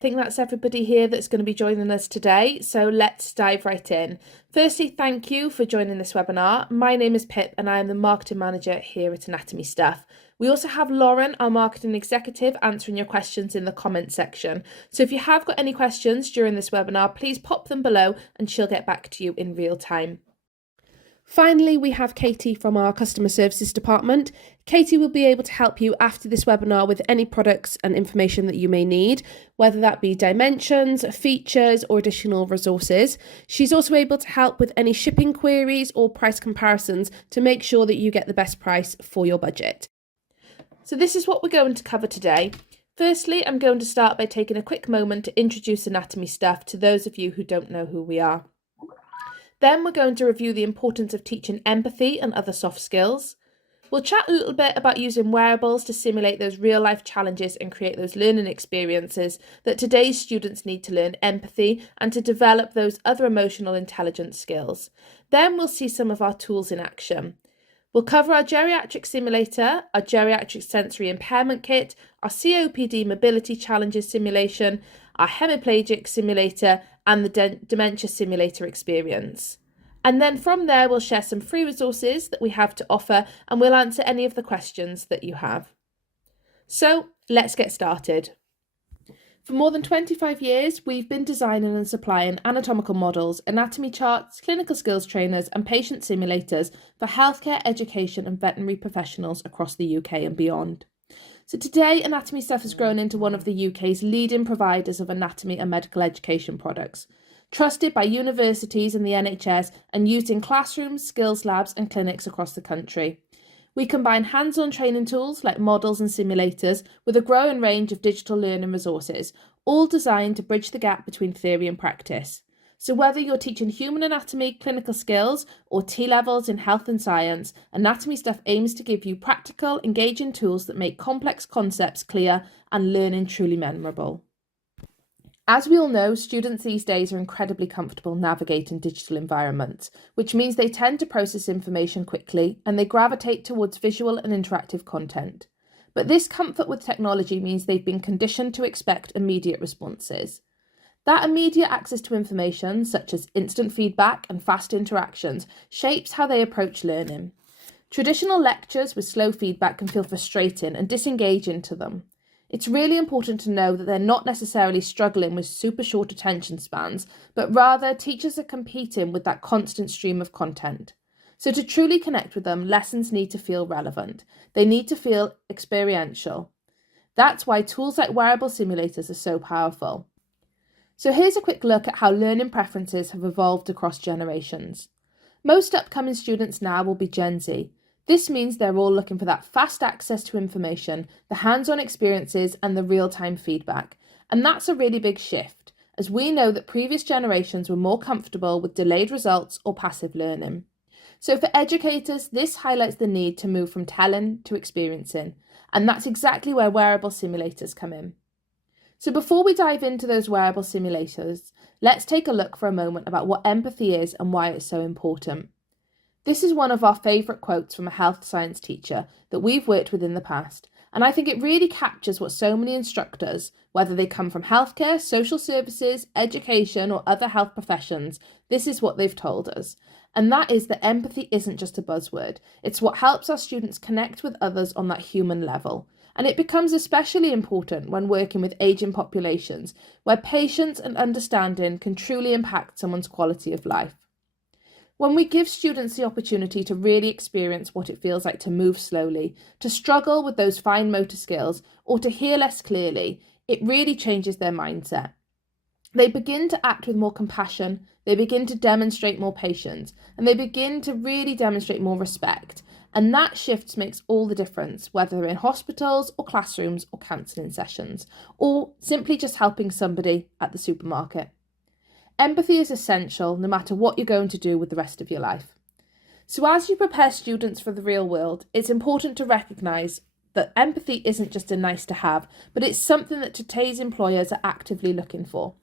think that's everybody here that's going to be joining us today, so let's dive right in. Firstly, thank you for joining this webinar. My name is Pip and I am the Marketing Manager here at AnatomyStuff. We also have Lauren, our Marketing Executive, answering your questions in the comments section. So if you have got any questions during this webinar, please pop them below and she'll get back to you in real time. Finally, we have Katie from our Customer Services Department. Katie will be able to help you after this webinar with any products and information that you may need, whether that be dimensions, features, or additional resources. She's also able to help with any shipping queries or price comparisons to make sure that you get the best price for your budget. So this is what we're going to cover today. Firstly, I'm going to start by taking a quick moment to introduce AnatomyStuff to those of you who don't know who we are. Then we're going to review the importance of teaching empathy and other soft skills. We'll chat a little bit about using wearables to simulate those real-life challenges and create those learning experiences that today's students need to learn empathy and to develop those other emotional intelligence skills. Then we'll see some of our tools in action. We'll cover our geriatric simulator, our geriatric sensory impairment kit, our COPD mobility challenges simulation, our hemiplegic simulator, and the dementia simulator experience. And then from there, we'll share some free resources that we have to offer, and we'll answer any of the questions that you have. So let's get started. For more than 25 years, we've been designing and supplying anatomical models, anatomy charts, clinical skills trainers, and patient simulators for healthcare, education, and veterinary professionals across the UK and beyond. So today, AnatomyStuff has grown into one of the UK's leading providers of anatomy and medical education products, trusted by universities and the NHS and used in classrooms, skills labs, and clinics across the country. We combine hands-on training tools like models and simulators with a growing range of digital learning resources, all designed to bridge the gap between theory and practice. So whether you're teaching human anatomy, clinical skills, or T-levels in health and science, AnatomyStuff aims to give you practical, engaging tools that make complex concepts clear and learning truly memorable. As we all know, students these days are incredibly comfortable navigating digital environments, which means they tend to process information quickly and they gravitate towards visual and interactive content. But this comfort with technology means they've been conditioned to expect immediate responses. That immediate access to information, such as instant feedback and fast interactions, shapes how they approach learning. Traditional lectures with slow feedback can feel frustrating and disengaging to them. It's really important to know that they're not necessarily struggling with super short attention spans, but rather teachers are competing with that constant stream of content. So to truly connect with them, lessons need to feel relevant. They need to feel experiential. That's why tools like wearable simulators are so powerful. So here's a quick look at how learning preferences have evolved across generations. Most upcoming students now will be Gen Z. This means they're all looking for that fast access to information, the hands-on experiences, and the real-time feedback. And that's a really big shift, as we know that previous generations were more comfortable with delayed results or passive learning. So for educators, this highlights the need to move from telling to experiencing, and that's exactly where wearable simulators come in. So before we dive into those wearable simulators, let's take a look for a moment about what empathy is and why it's so important. This is one of our favourite quotes from a health science teacher that we've worked with in the past, and I think it really captures what so many instructors, whether they come from healthcare, social services, education, or other health professions, this is what they've told us. And that is that empathy isn't just a buzzword, it's what helps our students connect with others on that human level. And it becomes especially important when working with ageing populations, where patience and understanding can truly impact someone's quality of life. When we give students the opportunity to really experience what it feels like to move slowly, to struggle with those fine motor skills, or to hear less clearly, it really changes their mindset. They begin to act with more compassion, they begin to demonstrate more patience, and they begin to really demonstrate more respect. And that shift makes all the difference, whether in hospitals or classrooms or counselling sessions, or simply just helping somebody at the supermarket. Empathy is essential no matter what you're going to do with the rest of your life. So as you prepare students for the real world, it's important to recognise that empathy isn't just a nice to have, but it's something that today's employers are actively looking for.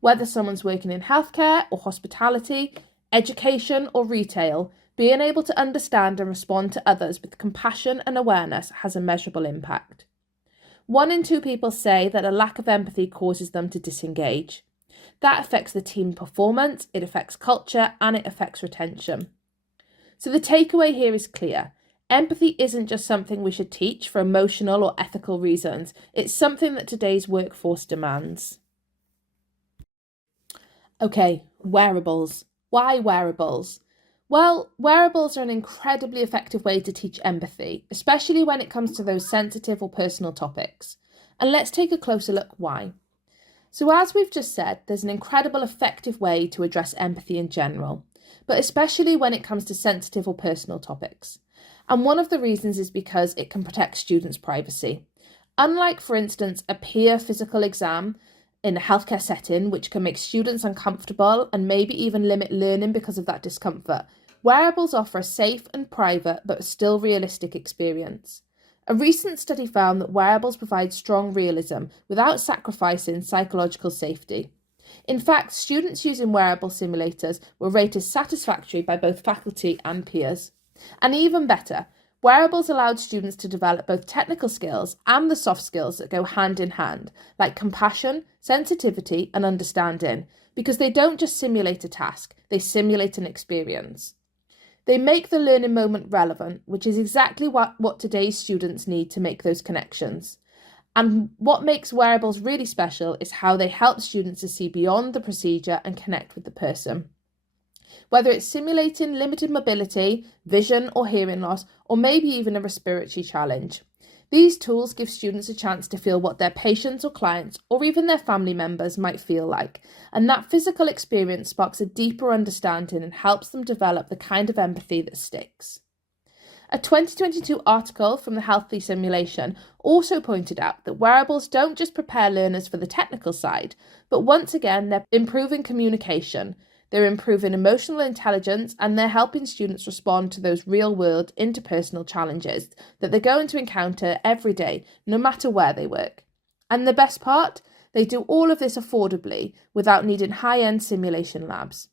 Whether someone's working in healthcare or hospitality, education or retail, being able to understand and respond to others with compassion and awareness has a measurable impact. 1 in 2 people say that a lack of empathy causes them to disengage. That affects the team performance, it affects culture, and it affects retention. So the takeaway here is clear. Empathy isn't just something we should teach for emotional or ethical reasons. It's something that today's workforce demands. Okay, wearables. Why wearables? Well, wearables are an incredibly effective way to teach empathy, especially when it comes to those sensitive or personal topics. And let's take a closer look why. So as we've just said, there's an incredible effective way to address empathy in general, but especially when it comes to sensitive or personal topics. And one of the reasons is because it can protect students' privacy. Unlike, for instance, a peer physical exam in a healthcare setting, which can make students uncomfortable and maybe even limit learning because of that discomfort, wearables offer a safe and private but still realistic experience. A recent study found that wearables provide strong realism without sacrificing psychological safety. In fact, students using wearable simulators were rated satisfactory by both faculty and peers. And even better, wearables allowed students to develop both technical skills and the soft skills that go hand in hand, like compassion, sensitivity, and understanding, because they don't just simulate a task, they simulate an experience. They make the learning moment relevant, which is exactly what today's students need to make those connections. And what makes wearables really special is how they help students to see beyond the procedure and connect with the person. Whether it's simulating limited mobility, vision or hearing loss, or maybe even a respiratory challenge. These tools give students a chance to feel what their patients or clients, or even their family members might feel like, and that physical experience sparks a deeper understanding and helps them develop the kind of empathy that sticks. A 2022 article from the Healthy Simulation also pointed out that wearables don't just prepare learners for the technical side, but once again, they're improving communication, they're improving emotional intelligence, and they're helping students respond to those real-world interpersonal challenges that they're going to encounter every day, no matter where they work. And the best part? They do all of this affordably without needing high-end simulation labs.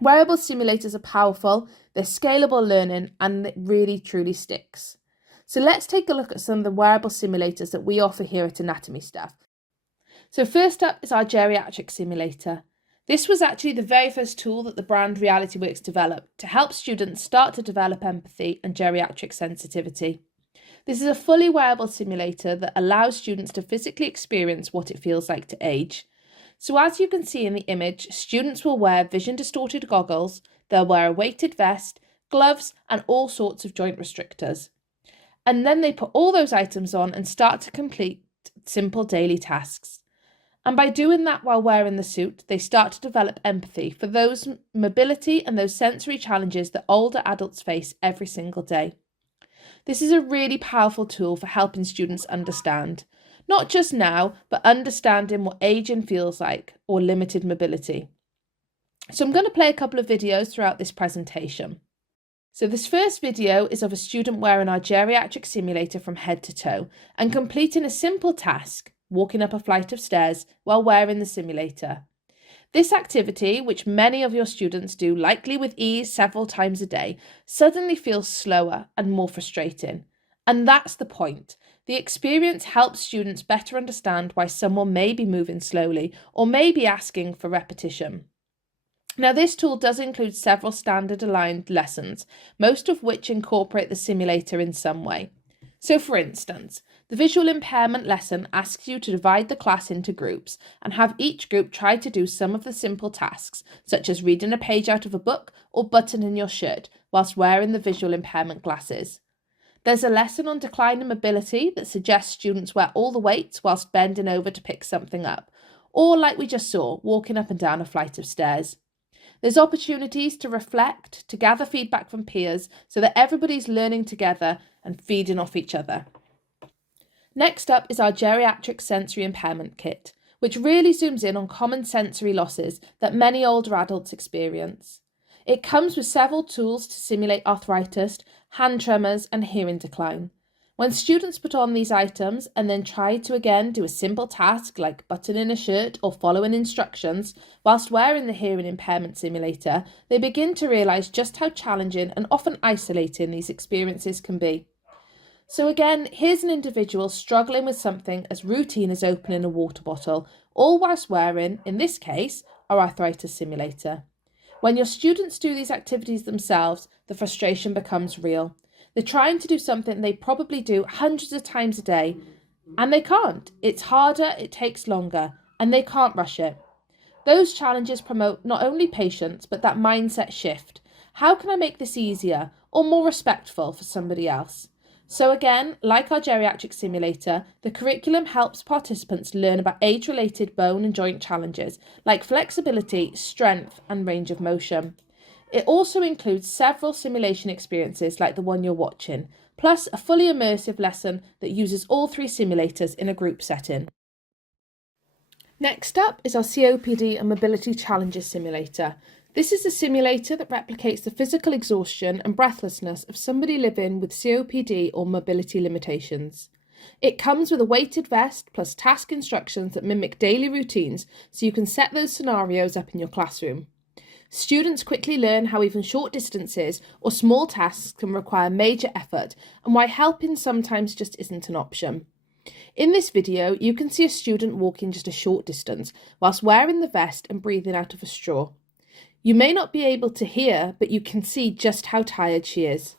Wearable simulators are powerful, they're scalable learning, and it really truly sticks. So let's take a look at some of the wearable simulators that we offer here at AnatomyStuff. So first up is our Geriatric simulator. This was actually the very first tool that the brand RealityWorks developed to help students start to develop empathy and geriatric sensitivity. This is a fully wearable simulator that allows students to physically experience what it feels like to age. So as you can see in the image, students will wear vision-distorted goggles, they'll wear a weighted vest, gloves, and all sorts of joint restrictors. And then they put all those items on and start to complete simple daily tasks. And by doing that while wearing the suit, they start to develop empathy for those mobility and those sensory challenges that older adults face every single day. This is a really powerful tool for helping students understand, not just now, but understanding what aging feels like or limited mobility. So I'm going to play a couple of videos throughout this presentation. So this first video is of a student wearing our geriatric simulator from head to toe and completing a simple task, walking up a flight of stairs while wearing the simulator. This activity, which many of your students do likely with ease several times a day, suddenly feels slower and more frustrating. And that's the point. The experience helps students better understand why someone may be moving slowly or may be asking for repetition. Now, this tool does include several standard aligned lessons, most of which incorporate the simulator in some way. So for instance, the visual impairment lesson asks you to divide the class into groups and have each group try to do some of the simple tasks, such as reading a page out of a book or buttoning your shirt whilst wearing the visual impairment glasses. There's a lesson on declining mobility that suggests students wear all the weights whilst bending over to pick something up, or like we just saw, walking up and down a flight of stairs. There's opportunities to reflect, to gather feedback from peers so that everybody's learning together and feeding off each other. Next up is our Geriatric Sensory Impairment Kit, which really zooms in on common sensory losses that many older adults experience. It comes with several tools to simulate arthritis, hand tremors, and hearing decline. When students put on these items and then try to again do a simple task like buttoning a shirt or following instructions whilst wearing the hearing impairment simulator, they begin to realise just how challenging and often isolating these experiences can be. So again, here's an individual struggling with something as routine as opening a water bottle, all whilst wearing, in this case, our arthritis simulator. When your students do these activities themselves, the frustration becomes real. They're trying to do something they probably do hundreds of times a day, and they can't. It's harder, it takes longer, and they can't rush it. Those challenges promote not only patience, but that mindset shift. How can I make this easier or more respectful for somebody else? So again, like our geriatric simulator, the curriculum helps participants learn about age-related bone and joint challenges like flexibility, strength, and range of motion. It also includes several simulation experiences like the one you're watching, plus a fully immersive lesson that uses all three simulators in a group setting. Next up is our COPD and mobility challenges simulator. This is a simulator that replicates the physical exhaustion and breathlessness of somebody living with COPD or mobility limitations. It comes with a weighted vest plus task instructions that mimic daily routines so you can set those scenarios up in your classroom. Students quickly learn how even short distances or small tasks can require major effort and why helping sometimes just isn't an option. In this video, you can see a student walking just a short distance whilst wearing the vest and breathing out of a straw. You may not be able to hear, but you can see just how tired she is.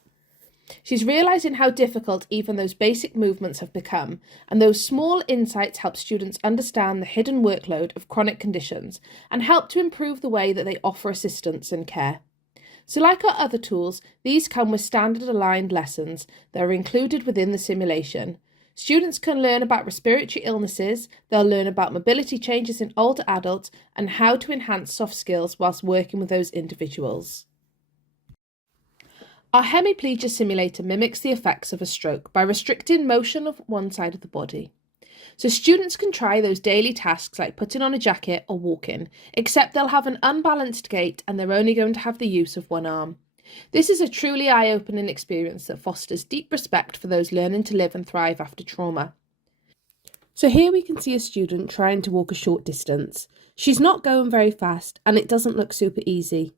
She's realising how difficult even those basic movements have become, and those small insights help students understand the hidden workload of chronic conditions and help to improve the way that they offer assistance and care. So like our other tools, these come with standard aligned lessons that are included within the simulation. Students can learn about respiratory illnesses, they'll learn about mobility changes in older adults and how to enhance soft skills whilst working with those individuals. Our hemiplegia simulator mimics the effects of a stroke by restricting motion of one side of the body. So students can try those daily tasks like putting on a jacket or walking, except they'll have an unbalanced gait and they're only going to have the use of one arm. This is a truly eye-opening experience that fosters deep respect for those learning to live and thrive after trauma. So here we can see a student trying to walk a short distance. She's not going very fast and it doesn't look super easy.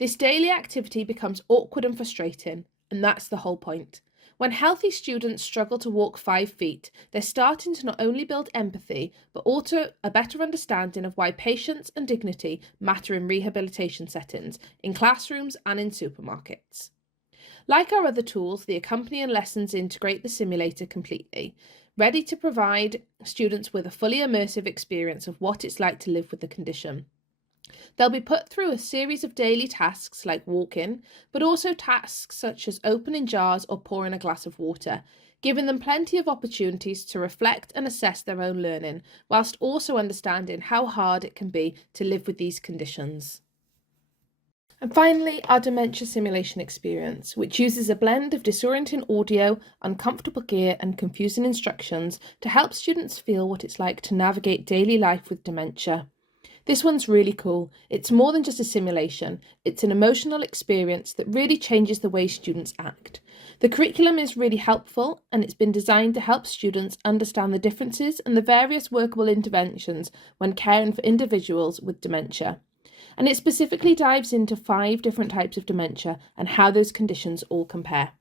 This daily activity becomes awkward and frustrating, and that's the whole point. When healthy students struggle to walk 5 feet, they're starting to not only build empathy, but also a better understanding of why patience and dignity matter in rehabilitation settings, in classrooms and in supermarkets. Like our other tools, the accompanying lessons integrate the simulator completely, ready to provide students with a fully immersive experience of what it's like to live with the condition. They'll be put through a series of daily tasks like walking, but also tasks such as opening jars or pouring a glass of water, giving them plenty of opportunities to reflect and assess their own learning, whilst also understanding how hard it can be to live with these conditions. And finally, our dementia simulation experience, which uses a blend of disorienting audio, uncomfortable gear, and confusing instructions to help students feel what it's like to navigate daily life with dementia. This one's really cool. It's more than just a simulation. It's an emotional experience that really changes the way students act. The curriculum is really helpful and it's been designed to help students understand the differences and the various workable interventions when caring for individuals with dementia. And it specifically dives into 5 different types of dementia and how those conditions all compare.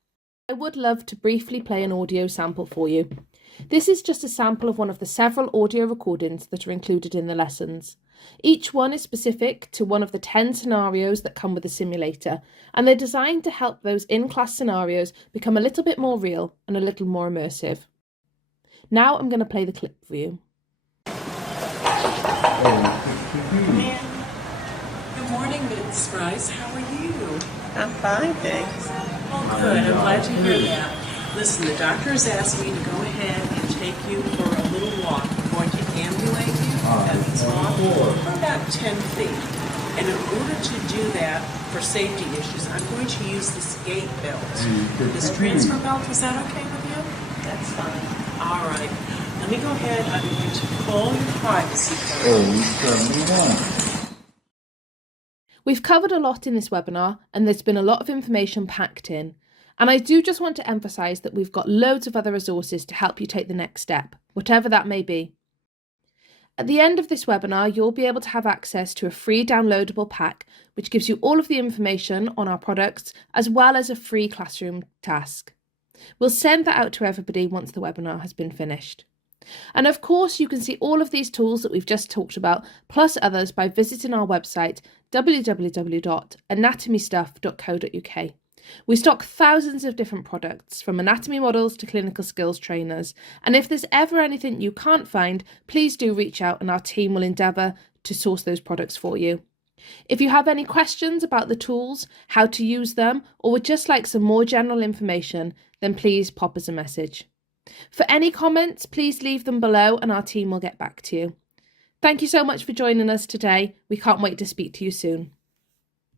I would love to briefly play an audio sample for you. This is just a sample of one of the several audio recordings that are included in the lessons. Each one is specific to one of the 10 scenarios that come with the simulator, and they're designed to help those in-class scenarios become a little bit more real and a little more immersive. Now I'm going to play the clip for you. Good morning, Ms. Rice. How are you? I'm fine, thanks. Oh, good. I'm glad to hear that. Listen, the doctor has asked me to go ahead and take you for a little walk. I'm going to ambulate you as it's walk for about 10 feet. And in order to do that, for safety issues, I'm going to use this gait belt. This transfer belt, is that okay with you? That's fine. All right. Let me go ahead. I'm going to pull your privacy card. We've covered a lot in this webinar and there's been a lot of information packed in. And I do just want to emphasise that we've got loads of other resources to help you take the next step, whatever that may be. At the end of this webinar, you'll be able to have access to a free downloadable pack, which gives you all of the information on our products, as well as a free classroom task. We'll send that out to everybody once the webinar has been finished. And of course, you can see all of these tools that we've just talked about, plus others, by visiting our website, www.anatomystuff.co.uk. We stock thousands of different products, from anatomy models to clinical skills trainers. And if there's ever anything you can't find, please do reach out and our team will endeavour to source those products for you. If you have any questions about the tools, how to use them, or would just like some more general information, then please pop us a message. For any comments, please leave them below and our team will get back to you. Thank you so much for joining us today. We can't wait to speak to you soon.